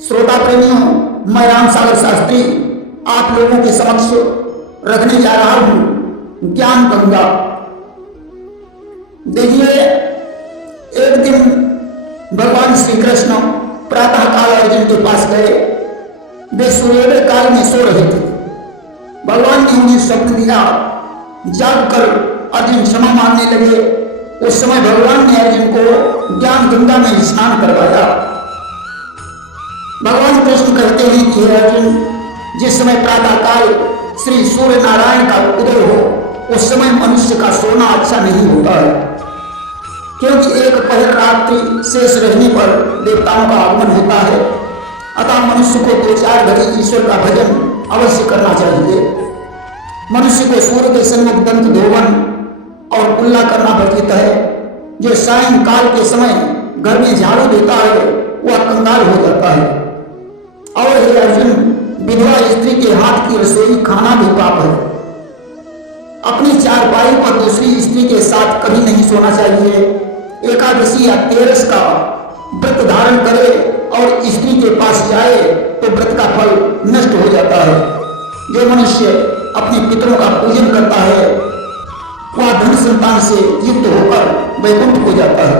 श्रोता प्रेमियों, मैं राम सागर शास्त्री आप लोगों के समक्ष रखने जा रहा हूं ज्ञान गंगा। देखिए, एक दिन भगवान श्री कृष्ण प्रातः काल अर्जुन के पास गए। वे सूर्योदय काल में सो रहे थे। भगवान ने उन्हें स्वप्न दिया। जागकर अर्जुन क्षमा मांगने लगे। उस समय भगवान ने अर्जुन को ज्ञान गंगा में स्नान करवाया। भगवान कृष्ण कहते हैं कि हे अर्जुन, जिस समय प्रातः काल श्री सूर्य नारायण का उदय हो, उस समय मनुष्य का सोना अच्छा नहीं होता है, क्योंकि एक पहर रात्रि शेष रहने पर देवताओं का आगमन होता है। अतः मनुष्य को 2-4 घड़ी ईश्वर का भजन अवश्य करना चाहिए। मनुष्य को सूर्य के सन्मुख दंत धोवन और कुल्ला करना वर्जित है। जो सायंकाल के समय घर में झाड़ू देता है वह कंगाल हो जाता है। और हे अर्जुन, विधवा स्त्री के हाथ की रसोई खाना भी पाप है। अपनी चारपाई पर दूसरी स्त्री के साथ कभी नहीं सोना चाहिए। एकादशी या तेरस का व्रत धारण करे और स्त्री के पास जाए तो व्रत का फल नष्ट हो जाता है। जो मनुष्य अपने पितरों का पूजन करता है वह धन संतान से युक्त होकर वैकुंठ को जाता है।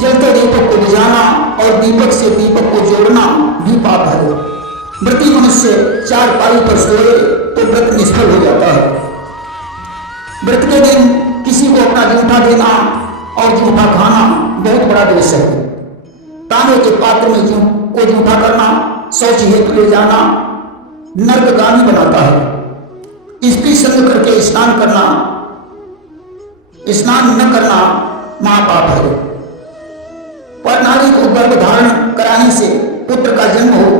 जलते दीपक को बुझाना और दीपक से दीपक को जोड़ना भी पाप है। व्रती मनुष्य चारपाई पर सोए तो व्रत निष्फल हो जाता है। व्रत के दिन किसी को अपना जूठा देना और जूठा खाना बहुत बड़ा दोष है। तांबे के पात्र में जूठा करना, शौच हेतु ले जाना नर्कगामी बनाता है। स्त्री संग करके स्नान न करना महापाप है। पर नारी को गर्भ धारण कराने से पुत्र का जन्म हो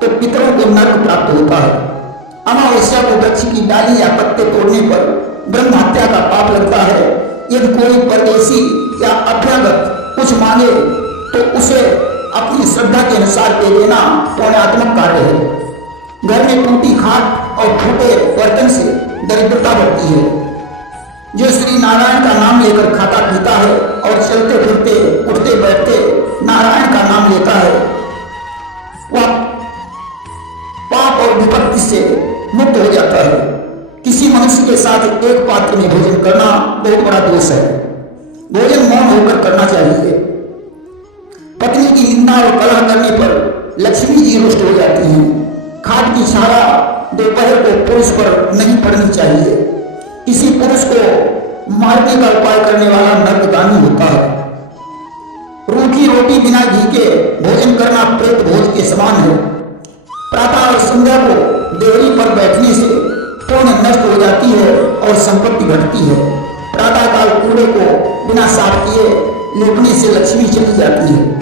तो पितरों को नर्क प्राप्त होता है। अमावस्या को वृक्ष की डाली या पत्ते तोड़ने पर ब्रह्म हत्या का पाप लगता है। यदि कोई परदेशी या अभ्यागत कुछ मांगे तो उसे अपनी श्रद्धा के अनुसार दे देना पुण्यात्मक कार्य है। घर में टूटी खाट और फूटे बर्तन से दरिद्रता बढ़ती है। जो श्री नारायण का नाम लेकर खाता पीता है और चलते फिरते उठते बैठते नारायण का नाम लेता है, वह पाप और विपत्ति से मुक्त हो जाता है। किसी मनुष्य के साथ एक पात्र में भोजन करना बहुत बड़ा दोष है। भोजन मौन होकर करना चाहिए। पत्नी की निंदा और कलह करने पर लक्ष्मी जी रुष्ट हो जाती हैं। खाट की छाया दोपहर को पुरुष पर नहीं पड़नी चाहिए। किसी पुरुष को मारने का उपाय करने वाला नर्कगामी होता है। रूखी रोटी बिना घी के भोजन करना प्रेत भोज के समान है। प्रातः और संध्या को देवरी पर बैठने से पुण्य नष्ट हो जाती है और संपत्ति घटती है। प्रातः काल कूड़े को बिना साफ किए लेपने से लक्ष्मी चली जाती है।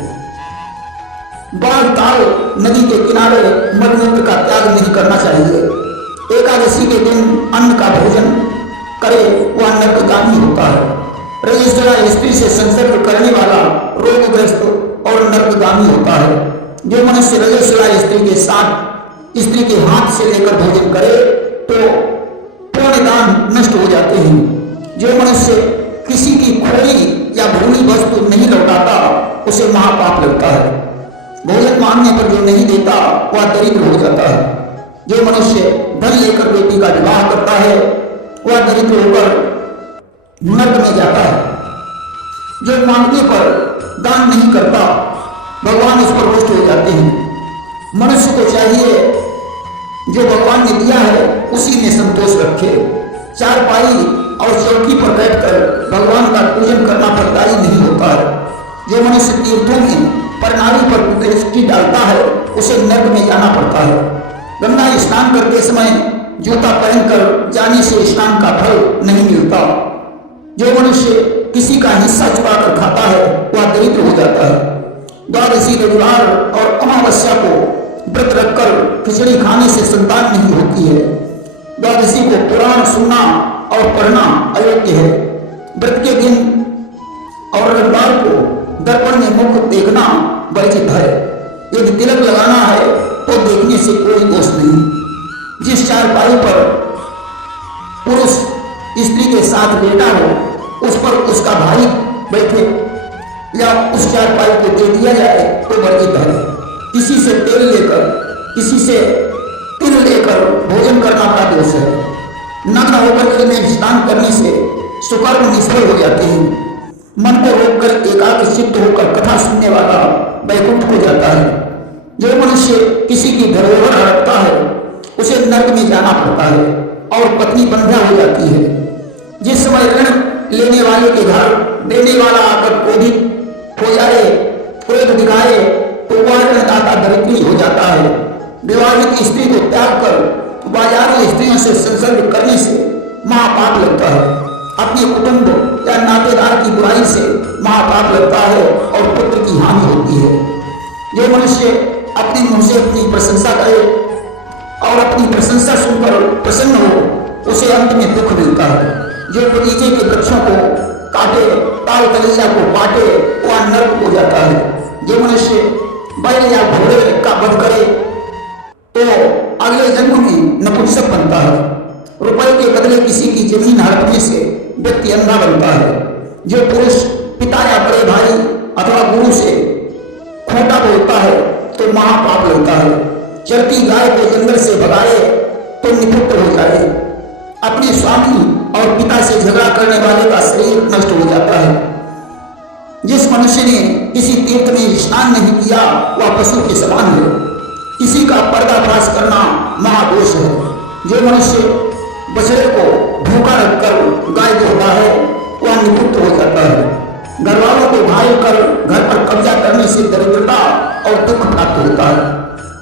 बाढ़ ताल नदी के किनारे मलमूत्र का त्याग नहीं करना चाहिए। एकादशी के दिन अन्न का भोजन करे वह नर्कगामी होता है। रजस्वला स्त्री से संसर्ग करने वाला रोगग्रस्त और नर्कगामी होता है। जो मनुष्य रजस्वला स्त्री के साथ स्त्री के हाथ से लेकर भोजन करे तो पुण्यदान नष्ट हो जाते हैं। जो मनुष्य किसी की खोई या भूली वस्तु नहीं लौटाता उसे महापाप लगता है। भोजन मांगने पर जो नहीं देता वह दरिद्र हो जाता है। जो मनुष्य धन लेकर बेटी का विवाह करता है वह दरिद्र होकर नर्क में जाता है। जो मांगने पर दान नहीं करता भगवान उस पर रुष्ट हो जाते हैं। मनुष्य को चाहिए जो भगवान ने दिया है उसी में संतोष रखे। चारपाई और चौकी पर बैठकर भगवान का पूजन करना फलदायी नहीं होता है। जो मनुष्य तीर्थों में प्रणाली पर दृष्टि डालता है उसे नर्क में जाना पड़ता है। गंगा स्नान करते समय जूता पहनकर जाने से स्नान का फल नहीं मिलता। जो मनुष्य किसी का हिस्सा चुरा कर खाता है वह दरिद्र हो जाता है। द्वादशी रविवार और अमावस्या को व्रत रखकर खिचड़ी खाने से संतान नहीं होती है। द्वादशी को पुराण सुनना और पढ़ना अयोग्य है। व्रत के दिन और रविवार को दर्पण में मुख देखना वर्जित है। यदि तिलक लगाना है तो देखने से कोई दोष नहीं। जिस चारपाई पर पुरुष स्त्री के साथ लेटा हो उस पर उसका भाई बैठे या उस चारपाई को दे दिया जाए तो वर्जित है। किसी से तेल लेकर, किसी से तिल लेकर भोजन करना बड़ा दोष है। नग्न होकर जल में स्नान करने से सुकर्म निष्फल हो जाते हैं। मन को रोककर एकाग्रचित्त होकर कथा सुनने वाला वैकुंठ हो जाता है। जो मनुष्य किसी की धरोहर हड़पता है उसे नरक में जाना पड़ता है और पत्नी बंध्या हो जाती है। जिस समय ऋण लेने वाले के घर देने वाला आकर क्रोधित हो जाए, क्रोध दिखाए, तो वह ऋणदाता दरिद्री हो जाता है। विवाहित स्त्री को त्याग कर बाजारों स्त्रियों से संसर्ग करने से महापाप लगता है। अपने कुटुंब या नातेदार की बुराई से महापाप लगता है और पुत्र की हानि होती है। जो मनुष्य अपने मुंह से अपनी प्रशंसा करे और अपनी प्रशंसा सुनकर प्रसन्न हो, उसे अंत में दुख मिलता है। जो बगीचे के वृक्षों को काटे, ताल कलीजा को काटे, वह नरक हो जाता है। जो मनुष्य बैल या घोड़े का वध करे तो अगले जन्म में नपुंसक बनता है। रुपए के बदले किसी की जमीन हड़पने से व्यक्ति अंधा बनता है। जो पुरुष पिता या बड़े भाई अथवा गुरु से खोटा बोलता है तो महापाप लगता है। चलती गाय को जंगल से भगाए तो निपुत्र हो जाए। अपने स्वामी और पिता से झगड़ा करने वाले का शरीर नष्ट हो जाता है। जिस मनुष्य ने किसी तीर्थ में स्नान नहीं किया वह पशु के समान है। किसी का पर्दाफाश करना महादोष है। जो मनुष्य बछड़े को भूखा रखकर गाय देता है वह निपुत्र हो जाता है। घर वालों को घायल कर घर पर कब्जा करने से दरिद्रता और दुख प्राप्त होता है।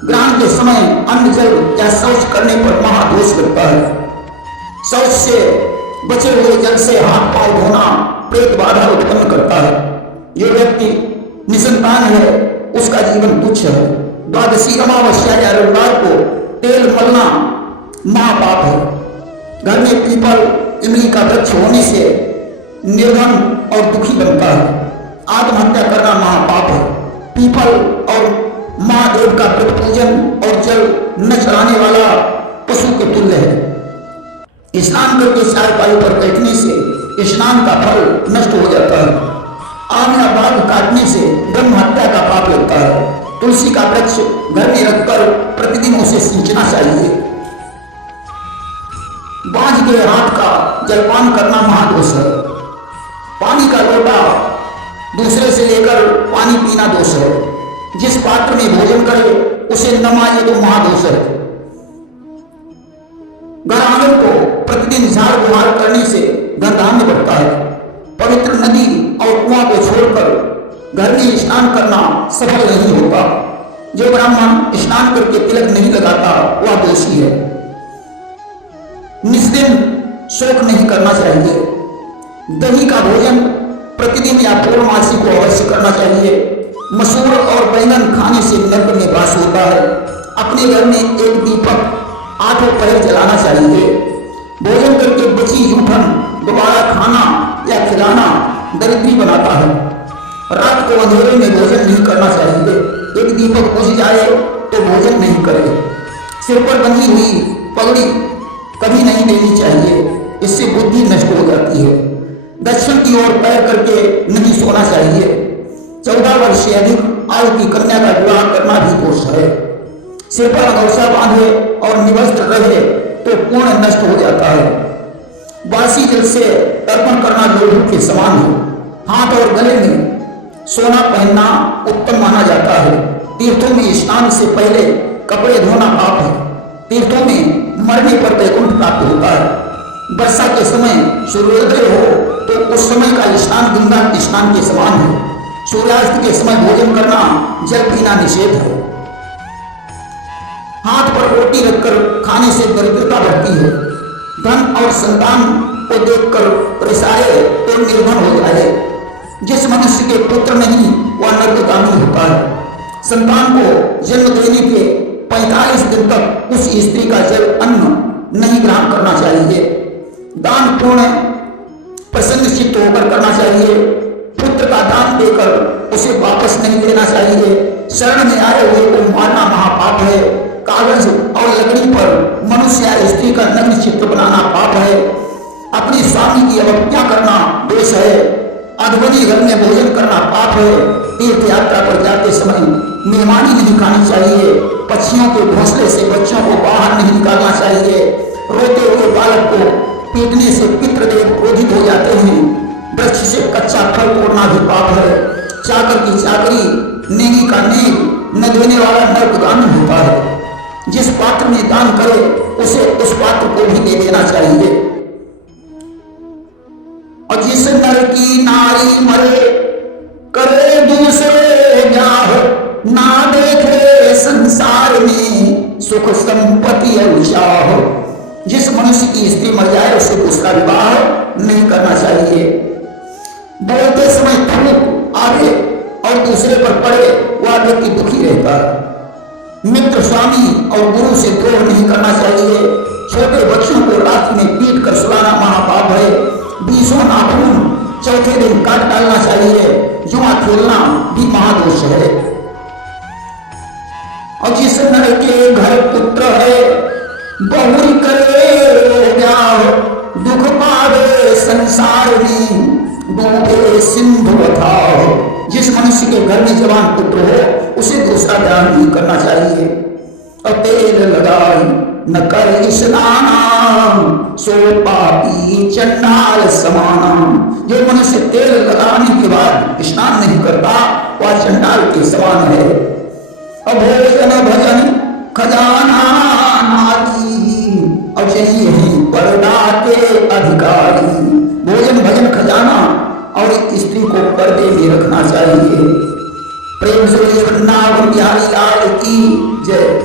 ग्रहण के समय अन्न जल या शौच करने पर महादोष लगता है। शौच से बचे हुए जल से हाथ पांव धोना प्रेत बाधा उत्पन्न करता है। जो व्यक्ति निसंतान है उसका जीवन तुच्छ है। द्वादशी अमावस्या या रविवार को तेल मलना महापाप है। घर में पीपल इमली का वृक्ष होने से निर्धन और दुखी बनता है। आत्महत्या करना महापाप है। पीपल और महादेव का प्रतिपूजन और जल न चढ़ाने वाला पशु के तुल्य है। स्नान करके चारपाई पर बैठने से स्नान का फल नष्ट हो जाता है। आम या बाघ काटने से ब्रह्म हत्या का पाप लगता है। तुलसी का वृक्ष घर में रखकर प्रतिदिन उसे सींचना चाहिए। बांझ के हाथ का जलपान करना महादोष है। पानी का लोटा दूसरे से लेकर पानी पीना दोष है। जिस पात्र में भोजन करे उसे न मांजे तो महादोष है। घर आंगन को प्रतिदिन झाड़ बुहार करने से धनधान्य बढ़ता है। पवित्र नदी और कुआं को छोड़कर घर में स्नान करना सफल नहीं होता। जो ब्राह्मण स्नान करके तिलक नहीं लगाता वह दोषी है। निस्दिन शोक नहीं करना चाहिए। दही का भोजन प्रतिदिन या पूर्णमासी को अवश्य करना चाहिए। मसूर और बैंगन खाने से नरक में वास होता है। अपने घर में एक दीपक 8 पहर जलाना चाहिए। भोजन करके बची जूठन दोबारा खाना या खिलाना दरिद्री बनाता है। रात को अंधेरे में भोजन नहीं करना चाहिए। एक दीपक बुझ जाए तो भोजन नहीं करे। सिर पर बंधी हुई पगड़ी कभी नहीं लेनी चाहिए, इससे बुद्धि नष्ट हो जाती है। दक्षिण की ओर पैर करके नहीं सोना चाहिए। 14 वर्ष से अधिक आयु की कन्या का विवाह करना भी दोष है। सिर पर अगौसा बांधे और निवस्त्र रहे तो पूर्ण नष्ट हो जाता है। बासी जल से तर्पण करना लोभ के समान है। हाथ और गले में सोना पहनना उत्तम माना जाता है। तीर्थों में स्नान से पहले कपड़े धोना पाप है। तीर्थों में मरने पर वैकुंठ प्राप्त होता है। वर्षा के समय सूर्योदय हो तो उस समय का स्नान गंगा के स्नान के समान है। सूर्यास्त के समय भोजन करना, जल पीना निषेध है। हाथ पर रोटी रखकर खाने से दरिद्रता बढ़ती है। धन और संतान को देखकर रिसाए तो निर्धन हो जाए। जिस मनुष्य के पुत्र नहीं वह नरकगामी होता है। संतान को जन्म देने के 45 दिन तक उस स्त्री का जल अन्न नहीं ग्रहण करना चाहिए। दान पूर्ण प्रसन्न चित्त होकर करना चाहिए। पुत्र का दान देकर उसे वापस नहीं लेना चाहिए। शरण में आए हुए को मारना महापाप है। कागज और लकड़ी पर मनुष्य या स्त्री का नग्न चित्र बनाना पाप है। अपने स्वामी की अवज्ञा करना दोष है। अधबनी घर में भोजन करना पाप है। तीर्थ यात्रा पर जाते समय मेहमानी नहीं खानी चाहिए, पक्षियों के घोंसले से बच्चों को बाहर नहीं निकालना चाहिए, रोते हुए बालक को पीटने से पितृदेव क्रोधित हो जाते हैं, वृक्ष से कच्चा फल तोड़ना भी पाप है, चाकर की चाकरी, नेगी का नेग, न देने वाला नरकगामी होता है। जिस पात्र में दान करे उसे उस पात्र को भी दे देना चाहिए। और जिस नर की नारी मरे करे दूसरे ब्याह, ना देखे संसार में सुख संपत्ति अनुचाह। जिस मनुष्य की स्त्री मर जाए उसे दूसरा विवाह नहीं करना चाहिए। बोलते समय थूक आगे और दूसरे पर पड़े वह व्यक्ति दुखी रहता है। मित्र, स्वामी और गुरु से द्रोह नहीं करना चाहिए। छोटे बच्चों को रात में पीट कर सुलाना महापाप है। 20 नाखून चौथे दिन काट डालना चाहिए। जुआ खेलना भी महादोष है। और जिस नर के घर पुत्र है बहुरी करे ब्याह, दुख पावे संसार में डूबे सिंधु अथाह। जिस मनुष्य के घर में जवान पुत्र हो उसे दूसरा ब्याह नहीं करना चाहिए। और तेल लगाई न कर स्नान, सो पापी चंडाल समान। जो मनुष्य तेल लगाने के बाद स्नान नहीं करता वह चंडाल के समान है। भोजन भजन खजाना नाती, और यही है पर्दा के अधिकारी। भोजन भजन खजाना और एक स्त्री को पर्दे में रखना चाहिए। प्रेम से वृंदावन बिहारी लाल की जय।